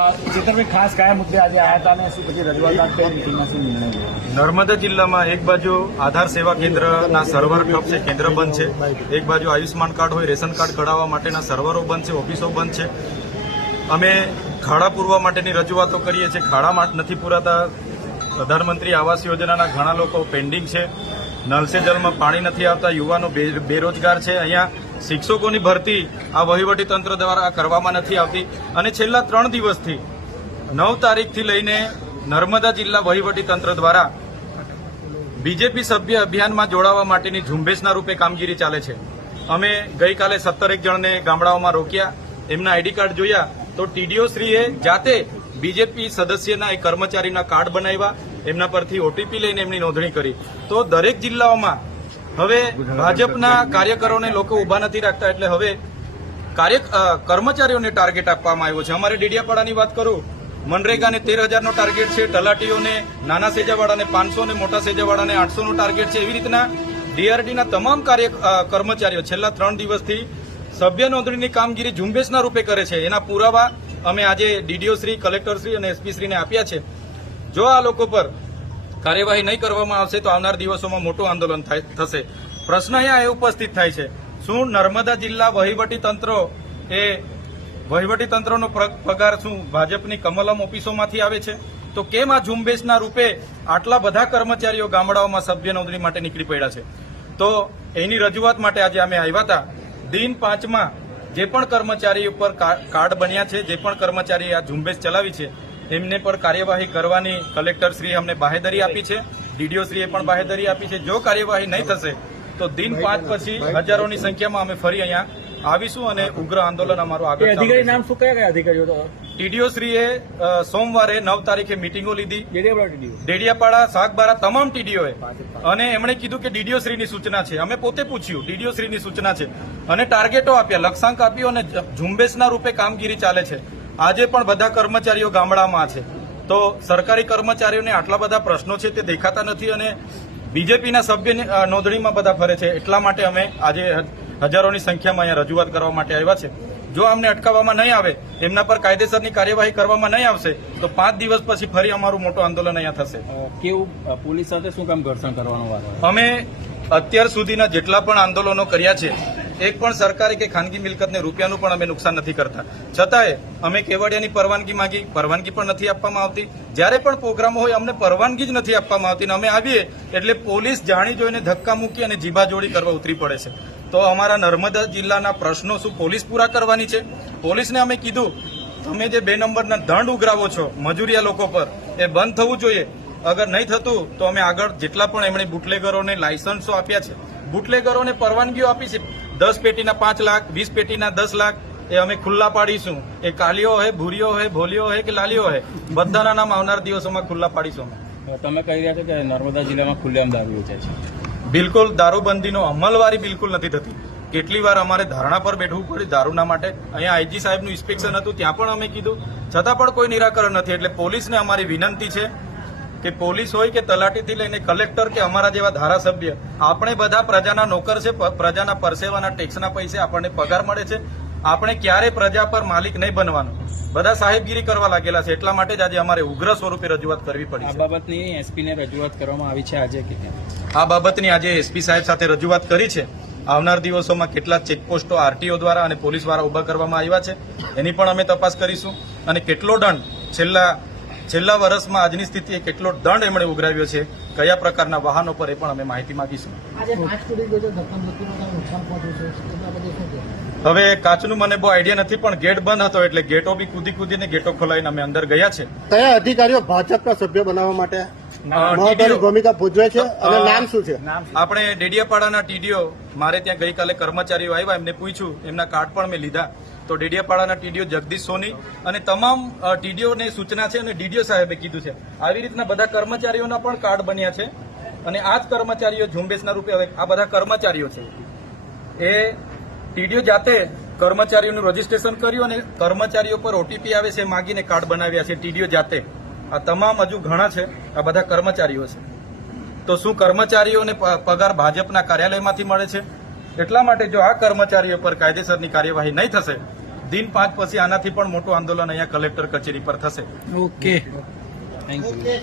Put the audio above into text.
ચેતરભાઈ ખાસ કયા મુદ્દે આજે આવ્યા હતા અને શું પછી રજૂઆત કઈ મીટિંગમાં શું નિર્ણય લીધો? નર્મદા જિલ્લામાં એક બાજુ આધાર સેવા કેન્દ્રના સર્વર ઠપ છે, કેન્દ્ર બંધ છે. એક બાજુ આયુષ્માન કાર્ડ હોય, રેશન કાર્ડ કઢાવવા માટેના સર્વરો બંધ છે, ઓફિસો બંધ છે. અમે ખાડા પૂરવા માટેની રજૂઆતો કરીએ છીએ, ખાડા નથી પૂરાતા. પ્રધાનમંત્રી આવાસ યોજનાના ઘણા લોકો પેન્ડિંગ છે. નલ સે જલમાં પાણી નથી આવતા. યુવાનો બેરોજગાર છે. અહીંયા શિક્ષકોની ભરતી આ વહીવટી તંત્ર દ્વારા કરવામાં નથી આવતી. અને છેલ્લા 3 દિવસથી 9 તારીખથી લઈને નર્મદા જિલ્લા વહીવટી તંત્ર દ્વારા બીજેપી સભ્ય અભિયાનમાં જોડાવા માટેની ઝુંબેશના રૂપે કામગીરી ચાલે છે. અમે ગઈકાલે 17 જણને ગામડાઓમાં રોક્યા, એમના આઈડી કાર્ડ જોયા તો ટીડીઓ શ્રીએ જાતે બીજેપી સદસ્યના એક કર્મચારીના કાર્ડ બનાવ્યા, એમના પરથી ઓટીપી લઈને એમની નોંધણી કરી. તો દરેક જિલ્લાઓમાં હવે ભાજપના કાર્યકરોને લોકો ઉભા નથી રાખતા, એટલે હવે કર્મચારીઓને ટાર્ગેટ આપવામાં આવ્યો છે. અમારે ડેડિયાપાડાની વાત કરું, મનરેગાને 13,000નો ટાર્ગેટ છે, તલાટીઓને નાના સેજાવાળાને 500 ને મોટા સેજાવાળાને 800નો ટાર્ગેટ છે. એવી રીતના ડીઆરડીના તમામ કર્મચારીઓ છેલ્લા 3 દિવસથી સભ્ય નોંધણીની કામગીરી ઝુંબેશના રૂપે કરે છે. એના પુરાવા અમે આજે ડીડીઓ શ્રી, કલેક્ટર શ્રી અને એસપી શ્રીને આપ્યા છે. જો આ લોકો પર કાર્યવાહી નહીં કરવામાં આવશે તો આવનાર દિવસોમાં મોટું આંદોલન થશે. પ્રશ્ન અહીંયા એ ઉપસ્થિત થાય છે, શું નર્મદા જિલ્લા વહીવટી તંત્રનો પગાર શું ભાજપની કમલમ ઓફિસોમાંથી આવે છે? તો કેમ આ ઝુંબેશના રૂપે આટલા બધા કર્મચારીઓ ગામડાઓમાં સભ્ય નોંધણી માટે નીકળી પડ્યા છે? તો એની રજૂઆત માટે આજે અમે આવ્યા હતા. દિન 5માં જે પણ કર્મચારી ઉપર કાર્ડ બન્યા છે, જે પણ કર્મચારી આ ઝુંબેશ ચલાવી છે, એમને પર કાર્યવાહી કરવાની કલેક્ટરશ્રીએ અમને બાહેધરી આપી છે, ડીડીઓશ્રીએ પણ બાહેધરી આપી છે. જો કાર્યવાહી નહીં થશે તો દિન 5 પછી હજારોની સંખ્યામાં અમે ફરી અહીંયા આવીશું અને ઉગ્ર આંદોલન અમારું આગળ. અધિકારી નામ શું કયા અધિકારીઓ? ટીડીઓશ્રીએ સોમવારે 9 તારીખે મિટિંગો લીધી, ડેડિયાપાડા, સાગબારા તમામ ટીડીઓએ, અને એમણે કીધું કે ડીડીઓશ્રીની સૂચના છે. અમે પોતે પૂછ્યું, ડીડીઓશ્રીની સૂચના છે, અને ટાર્ગેટો આપ્યા, લક્ષ્યાંક આપ્યો, અને ઝુંબેશના રૂપે કામગીરી ચાલે છે. આજે પણ બધા કર્મચારીઓ ગામડામાં છે. તો સરકારી કર્મચારીઓને આટલા બધા પ્રશ્નો છે તે દેખાતા નથી, અને બીજેપીના સભ્ય નોંધણીમાં બધા ફરે છે. એટલા માટે અમે આજે હજારોની સંખ્યામાં અહીંયા રજૂઆત કરવા માટે આવ્યા છે. જો અમને અટકાવવામાં નહીં આવે, એમના પર કાયદેસરની કાર્યવાહી કરવામાં નહીં આવશે તો 5 દિવસ પછી ફરી અમારું મોટું આંદોલન અહીંયા થશે. કેવું પોલીસ સાથે શું કામ ઘર્ષણ કરવાનું વારો? અમે અત્યાર સુધીના જેટલા પણ આંદોલનો કર્યા છે, એક પણ સરકારી કે ખાનગી મિલકતને રૂપિયાનું પણ અમે નુકસાન નથી કરતા. છતાંય અમે કેવડિયાની પરવાનગી માંગી, પરવાનગી પણ નથી આપવામાં આવતી. જ્યારે પણ પ્રોગ્રામો હોય અમને પરવાનગી જ નથી આપવામાં આવતી, અને અમે આવીએ એટલે પોલીસ જાણી જોઈને ધક્કા મૂકી અને જીભાજોડી કરવા ઉતરી પડે છે. તો અમારા નર્મદા જિલ્લાના પ્રશ્નો શું પોલીસ પૂરા કરવાની છે? પોલીસને અમે કીધું, તમે જે 2 નંબરના દંડ ઉઘરાવો છો મજૂરિયા લોકો પર, એ બંધ થવું જોઈએ. અગર નહીં થતું તો અમે આગળ જેટલા પણ એમણે બુટલેગરોને લાયસન્સો આપ્યા છે, બુટલેગરોને પરવાનગીઓ આપી છે, 10 પેટીના 5 લાખ, 20 પેટીના 10 લાખ એ અમે ખુલ્લા પાડીશું. એ કાલીઓ હોય, ભૂરીઓ હોય, ભોલીઓ હોય કે લાલીઓ હોય, બધાના નામ આવનાર દિવસોમાં ખુલ્લા પાડીશું. તમે કહી રહ્યા છો કે નર્મદા જિલ્લામાં ખુલ્લેઆમ દારૂ વેચાય છે. બિલકુલ દારૂબંધીનો અમલવારી બિલકુલ નથી થતી. કેટલી વાર અમારે ધારણા પર બેઠવું પડ્યું દારૂના માટે. અહીંયા આઈજી સાહેબનું ઇન્સ્પેક્શન હતું, ત્યાં પણ અમે કીધું, છતાં પણ કોઈ નિરાકરણ નથી. એટલે પોલીસને અમારી વિનંતી છે કે પોલીસ હોય કે તલાટીથી લઈને કલેક્ટર કે અમારા જેવા ધારાસભ્ય, આપણે બધા પ્રજાના નોકર છે, પ્રજાના પરસેવાના ટેક્સના પૈસે આપણને પગાર મળે છે. આપણે ક્યારે પ્રજા પર માલિક નહીં બનવાનું. બધા સાહેબગીરી કરવા લાગેલા છે. એટલા માટે જ આજે અમારે ઉગ્ર સ્વરૂપે રજૂઆત કરવી પડી. આ બાબતની એસપીને રજૂઆત કરવામાં આવી છે આજે કે આ બાબતની આજે એસપી સાહેબ સાથે રજૂઆત કરી છે. આવનાર દિવસોમાં કેટલા ચેકપોસ્ટો આરટીઓ દ્વારા અને પોલીસ દ્વારા ઉભા કરવામાં આવ્યા છે, એની પણ અમે તપાસ કરીશું. અને કેટલો દંડ છેલ્લા વર્ષમાં આજની સ્થિતિએ કેટલો દંડ એમણે ઉઘરાવ્યો છે, કયા પ્રકારના વાહનો પર, એ પણ અમે માહિતી માંગીશું. હવે કાચનું મને બહુ આઈડિયા નથી, પણ ગેટ બંધ હતો એટલે ગેટો બી કૂદીને ગેટો ખોલાવીને અમે અંદર ગયા છે. કયા અધિકારીઓ ભાજપના સભ્ય બનાવવા માટે મહત્વની ભૂમિકા ભજવે છે અને નામ શું છે? આપણે ડેડિયાપાડાના ટીડીઓ, મારે ત્યાં ગઈકાલે કર્મચારીઓ આવ્યા, એમને પૂછ્યું, એમના કાર્ડ પણ મેં લીધા. તો ડેડિયાપાડાના ટીડીઓ જગદીશ સોની અને તમામ ટીડીઓને સૂચના છે, અને ડીડીઓ સાહેબે કીધું છે. આવી રીતના બધા કર્મચારીઓના પણ કાર્ડ બન્યા છે, અને આ જ કર્મચારીઓ ઝુંબેશના રૂપે હવે આ બધા કર્મચારીઓ છે એ ટીડીઓ જાતે કર્મચારીઓનું રજીસ્ટ્રેશન કર્યું અને કર્મચારીઓ પર ઓટીપી આવે છે માગીને કાર્ડ બનાવ્યા છે ટીડીઓ જાતે. આ તમામ હજુ ઘણા છે, આ બધા કર્મચારીઓ છે. તો શું કર્મચારીઓને પગાર ભાજપના કાર્યાલયમાંથી મળે છે? એટલા માટે જો આ કર્મચારીઓ પર કાયદેસરની કાર્યવાહી નહીં થશે, દિન 5 પછી આનાથી પણ મોટું આંદોલન અહીંયા કલેક્ટર કચેરી પર થશે. Okay thank you.